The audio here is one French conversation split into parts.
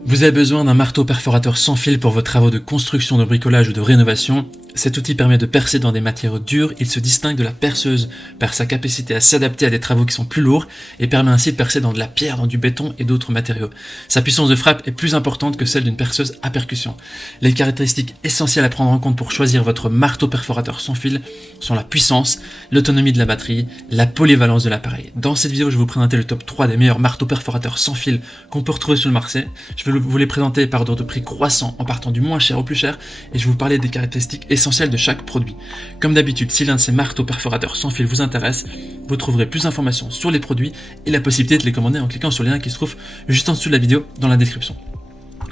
Vous avez besoin d'un marteau perforateur sans fil pour vos travaux de construction, de bricolage ou de rénovation. Cet outil permet de percer dans des matières dures. Il se distingue de la perceuse par sa capacité à s'adapter à des travaux qui sont plus lourds et permet ainsi de percer dans de la pierre, dans du béton et d'autres matériaux. Sa puissance de frappe est plus importante que celle d'une perceuse à percussion. Les caractéristiques essentielles à prendre en compte pour choisir votre marteau perforateur sans fil sont la puissance, l'autonomie de la batterie, la polyvalence de l'appareil. Dans cette vidéo, je vais vous présenter le top 3 des meilleurs marteaux perforateurs sans fil qu'on peut retrouver sur le marché. Je vais vous les présenter par ordre de prix croissant en partant du moins cher au plus cher et je vais vous parler des caractéristiques essentielles de chaque produit. Comme d'habitude, si l'un de ces marteaux perforateurs sans fil vous intéresse, vous trouverez plus d'informations sur les produits et la possibilité de les commander en cliquant sur le lien qui se trouve juste en dessous de la vidéo dans la description.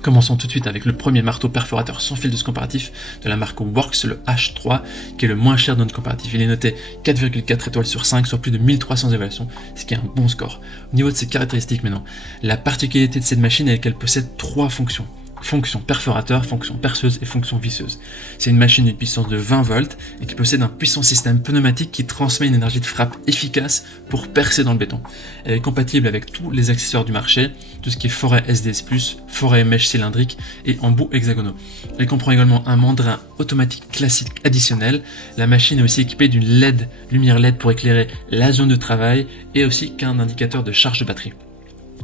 Commençons tout de suite avec le premier marteau perforateur sans fil de ce comparatif de la marque Worx, le H3, qui est le moins cher de notre comparatif. Il est noté 4,4 étoiles sur 5 sur plus de 1300 évaluations, ce qui est un bon score. Au niveau de ses caractéristiques maintenant, la particularité de cette machine est qu'elle possède 3 fonctions. Fonction perforateur, fonction perceuse et fonction visseuse. C'est une machine d'une puissance de 20 volts et qui possède un puissant système pneumatique qui transmet une énergie de frappe efficace pour percer dans le béton. Elle est compatible avec tous les accessoires du marché, tout ce qui est forêt SDS+, forêt mèche cylindrique et embouts hexagonaux. Elle comprend également un mandrin automatique classique additionnel. La machine est aussi équipée d'une lumière LED pour éclairer la zone de travail et aussi qu'un indicateur de charge de batterie.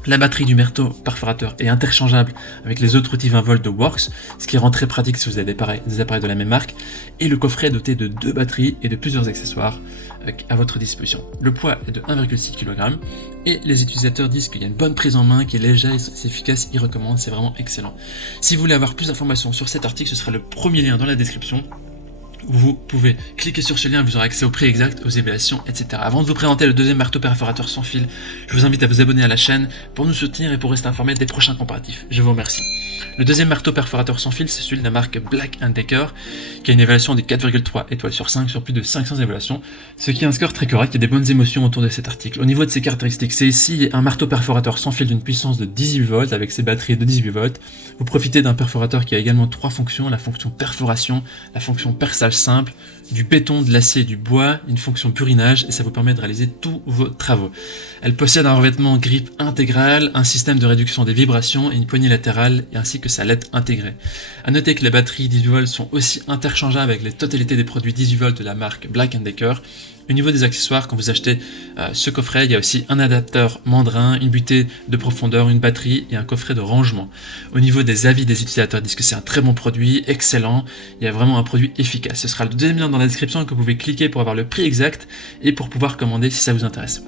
La batterie du marteau perforateur est interchangeable avec les autres outils 20 volts de Worx, ce qui rend très pratique si vous avez des appareils de la même marque, et le coffret est doté de 2 batteries et de plusieurs accessoires à votre disposition. Le poids est de 1,6 kg et les utilisateurs disent qu'il y a une bonne prise en main, qui est légère et c'est efficace, ils recommandent, c'est vraiment excellent. Si vous voulez avoir plus d'informations sur cet article, ce sera le premier lien dans la description. Vous pouvez cliquer sur ce lien, vous aurez accès au prix exact, aux évaluations, etc. Avant de vous présenter le deuxième marteau perforateur sans fil, je vous invite à vous abonner à la chaîne pour nous soutenir et pour rester informé des prochains comparatifs. Je vous remercie. Le deuxième marteau perforateur sans fil, c'est celui de la marque Black & Decker, qui a une évaluation de 4,3 étoiles sur 5 sur plus de 500 évaluations, ce qui est un score très correct. Il y a des bonnes émotions autour de cet article. Au niveau de ses caractéristiques, c'est ici un marteau perforateur sans fil d'une puissance de 18 volts avec ses batteries de 18 volts. Vous profitez d'un perforateur qui a également 3 fonctions, la fonction perforation, la fonction perçage simple, du béton, de l'acier et du bois, une fonction burinage, et ça vous permet de réaliser tous vos travaux. Elle possède un revêtement grip intégral, un système de réduction des vibrations et une poignée latérale, et ainsi que sa LED intégrée. A noter que les batteries 18 volts sont aussi interchangeables avec les totalités des produits 18 volts de la marque Black & Decker. Au niveau des accessoires, quand vous achetez ce coffret, il y a aussi un adapteur mandrin, une butée de profondeur, une batterie et un coffret de rangement. Au niveau des avis des utilisateurs, ils disent que c'est un très bon produit, excellent, il y a vraiment un produit efficace. Ce sera le deuxième lien dans la description que vous pouvez cliquer pour avoir le prix exact et pour pouvoir commander si ça vous intéresse.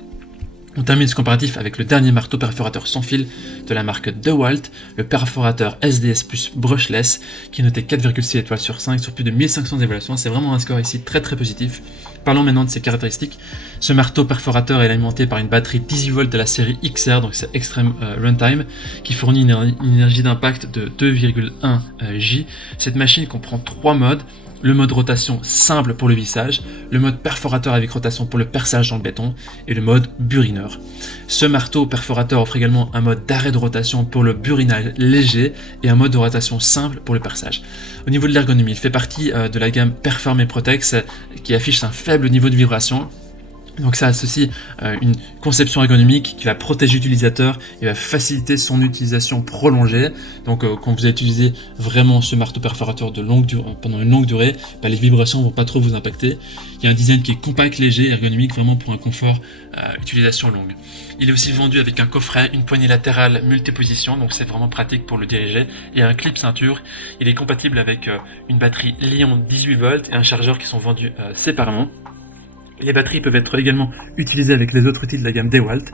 On termine ce comparatif avec le dernier marteau perforateur sans fil de la marque DeWalt, le perforateur SDS Plus brushless, qui est noté 4,6 étoiles sur 5 sur plus de 1500 évaluations. C'est vraiment un score ici très positif. Parlons maintenant de ses caractéristiques. Ce marteau perforateur est alimenté par une batterie 18 volts de la série XR, donc c'est Extreme Runtime, qui fournit une énergie d'impact de 2,1 J. Cette machine comprend 3 modes. Le mode rotation simple pour le vissage, le mode perforateur avec rotation pour le perçage dans le béton et le mode burineur. Ce marteau perforateur offre également un mode d'arrêt de rotation pour le burinage léger et un mode de rotation simple pour le perçage. Au niveau de l'ergonomie, il fait partie de la gamme Perform et Protex qui affiche un faible niveau de vibration. Donc ça associe une conception ergonomique qui va protéger l'utilisateur et va faciliter son utilisation prolongée. Donc quand vous allez utiliser vraiment ce marteau perforateur pendant une longue durée, les vibrations ne vont pas trop vous impacter. Il y a un design qui est compact, léger, ergonomique, vraiment pour un confort utilisation longue. Il est aussi vendu avec un coffret, une poignée latérale multiposition, donc c'est vraiment pratique pour le diriger, et un clip ceinture. Il est compatible avec une batterie Li-ion 18 volts et un chargeur qui sont vendus séparément. Les batteries peuvent être également utilisées avec les autres outils de la gamme DeWalt,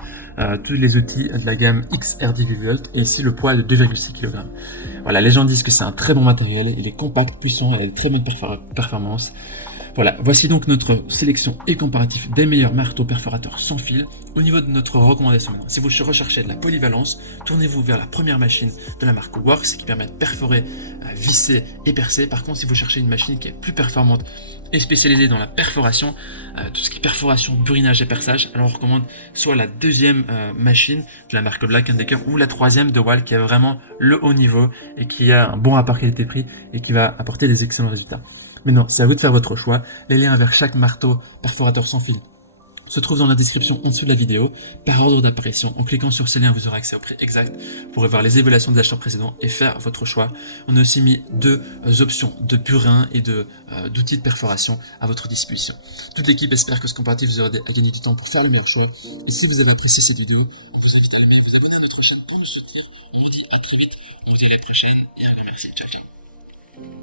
tous les outils de la gamme XR 18 volts, et ici le poids est de 2,6 kg. Voilà, les gens disent que c'est un très bon matériel, il est compact, puissant et a de très bonnes performances. Voilà, voici donc notre sélection et comparatif des meilleurs marteaux perforateurs sans fil. Au niveau de notre recommandation maintenant, si vous recherchez de la polyvalence, tournez-vous vers la première machine de la marque Worx qui permet de perforer, visser et percer. Par contre, si vous cherchez une machine qui est plus performante et spécialisée dans la perforation, tout ce qui est perforation, burinage et perçage, alors on recommande soit la deuxième machine de la marque Black & Decker ou la troisième de DeWalt qui a vraiment le haut niveau et qui a un bon rapport qualité-prix et qui va apporter des excellents résultats. Maintenant, c'est à vous de faire votre choix. Les liens vers chaque marteau perforateur sans fil se trouve dans la description en dessous de la vidéo, par ordre d'apparition. En cliquant sur ces liens, vous aurez accès au prix exact. Vous pourrez voir les évaluations des acheteurs précédents et faire votre choix. On a aussi mis 2 options de burin et d'outils de perforation à votre disposition. Toute l'équipe espère que ce comparatif vous aura aidé à gagner du temps pour faire le meilleur choix. Et si vous avez apprécié cette vidéo, on vous invite à aimer et vous abonner à notre chaîne pour nous soutenir. On vous dit à très vite, on vous dit à la prochaine et un grand merci. Ciao, ciao.